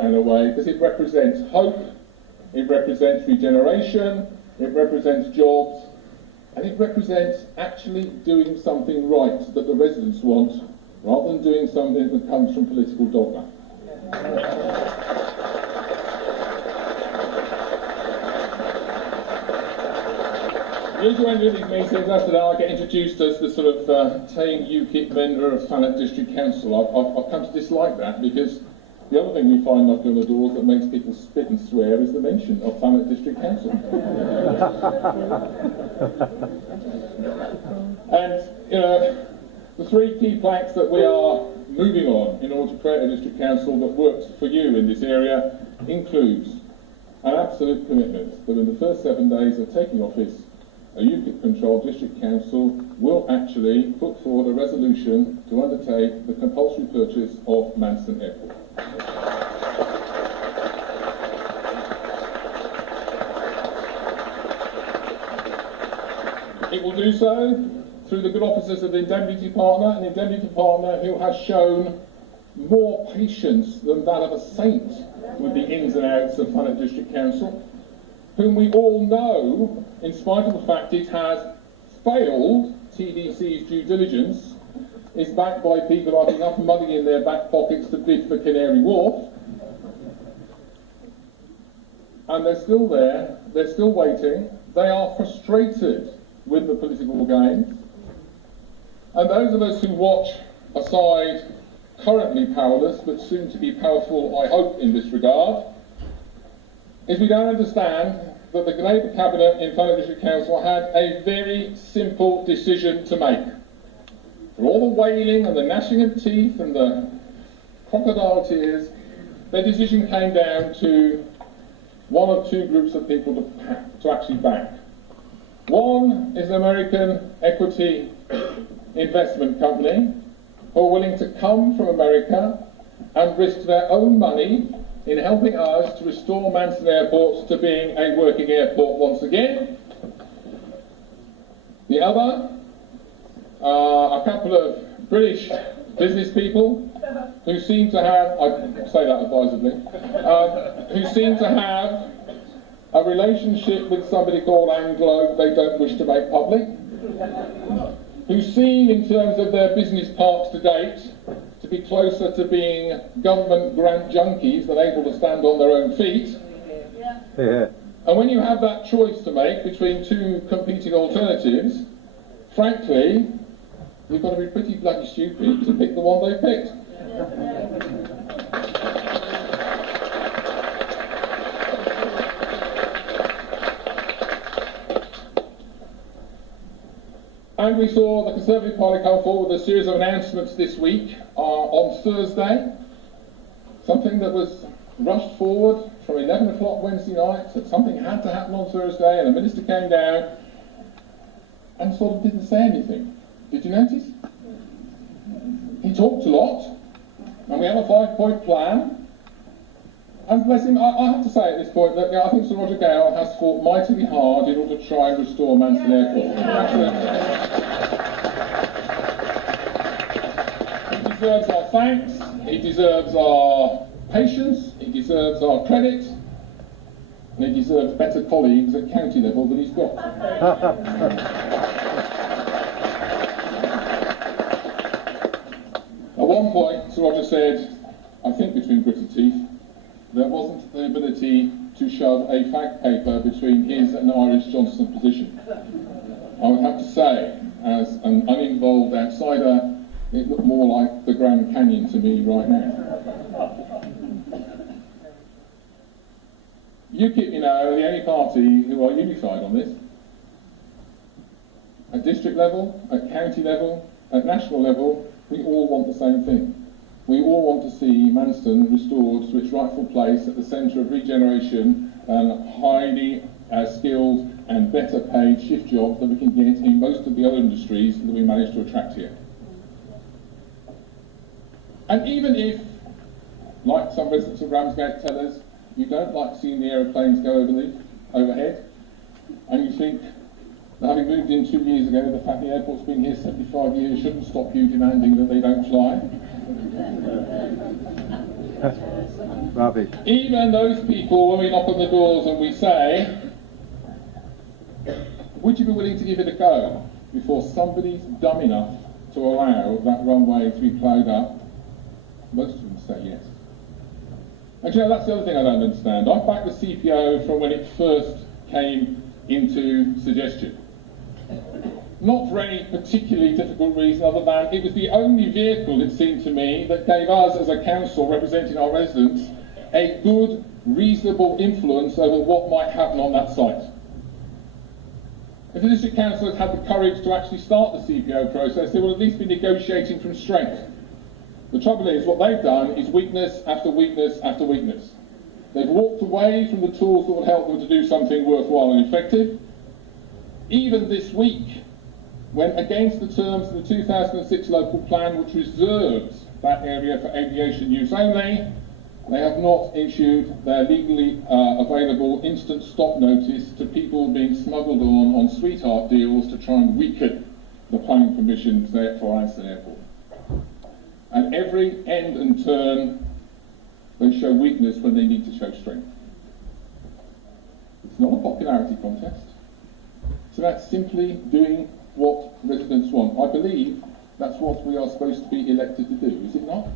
and away, because it represents hope, it represents regeneration, it represents jobs, and it represents actually doing something right that the residents want, rather than doing something that comes from political dogma. Usually when we do these meetings, after that I get introduced as the sort of tame UKIP member of Thanet District Council. I've come to dislike that, because the other thing we find knocking on the doors that makes people spit and swear is the mention of Thanet District Council. And, you know, the three key planks that we are moving on in order to create a district council that works for you in this area includes an absolute commitment that in the first 7 days of taking office, a UKIP-controlled district council will actually put forward a resolution to undertake the compulsory purchase of Manston Airport. It will do so through the good offices of the indemnity partner, an indemnity partner who has shown more patience than that of a saint with the ins and outs of Thanet District Council, whom we all know, in spite of the fact it has failed TDC's due diligence, is backed by people who have enough money in their back pockets to bid for Canary Wharf. And they're still there, they're still waiting, they are frustrated with the political games. And those of us who watch a side currently powerless, but soon to be powerful, I hope, in this regard, is we don't understand that the Labour Cabinet in Thanet District Council had a very simple decision to make. For all the wailing and the gnashing of teeth and the crocodile tears, their decision came down to one of two groups of people to actually back. One is an American equity investment company who are willing to come from America and risk their own money in helping us to restore Manston Airport to being a working airport once again. The other are a couple of British business people who seem to have, I say that advisedly, who seem to have a relationship with somebody called Anglo they don't wish to make public, who seem, in terms of their business parks to date, to be closer to being government grant junkies than able to stand on their own feet. Yeah. And when you have that choice to make between two competing alternatives, frankly, you've got to be pretty bloody stupid to pick the one they picked. And we saw the Conservative Party come forward with a series of announcements this week on Thursday, something that was rushed forward from 11 o'clock Wednesday night, that something had to happen on Thursday, and the Minister came down and sort of didn't say anything. Did you notice? He talked a lot, and we have a 5-point plan. And bless him, I have to say at this point that I think Sir Roger Gale has fought mightily hard in order to try and restore Manston Airport. He deserves our thanks, he deserves our patience, he deserves our credit, and he deserves better colleagues at county level than he's got. At one point, Sir Roger said, I think between gritted teeth, there wasn't the ability to shove a fact paper between his and Irish Johnson's position. I would have to say, as an uninvolved outsider, it looked more like the Grand Canyon to me right now. UKIP, you know, are the only party who are unified on this. At district level, at county level, at national level, we all want the same thing. We all want to see Manston restored to its rightful place at the centre of regeneration and highly skilled and better paid shift jobs that we can get in most of the other industries that we manage to attract here. And even if, like some residents of Ramsgate tell us, you don't like seeing the aeroplanes go overhead, and you think that having moved in 2 years ago, the fact the airport's been here 75 years shouldn't stop you demanding that they don't fly. Rubbish. Even those people, when we knock on the doors and we say, would you be willing to give it a go before somebody's dumb enough to allow that runway to be ploughed up? Most of them say yes. And you know, that's the other thing I don't understand. I backed the CPO from when it first came into suggestion. Not for any particularly difficult reason other than it was the only vehicle, it seemed to me, that gave us as a council representing our residents a good, reasonable influence over what might happen on that site. If the district council had had the courage to actually start the CPO process, they would at least be negotiating from strength. The trouble is, what they've done is weakness after weakness after weakness. They've walked away from the tools that would help them to do something worthwhile and effective. Even this week, went against the terms of the 2006 local plan, which reserves that area for aviation use only. They have not issued their legally available instant stop notice to people being smuggled on sweetheart deals to try and weaken the planning permissions there for Manston Airport. And every end and turn, they show weakness when they need to show strength. It's not a popularity contest. It's about simply doing what residents want. I believe that's what we are supposed to be elected to do, is it not?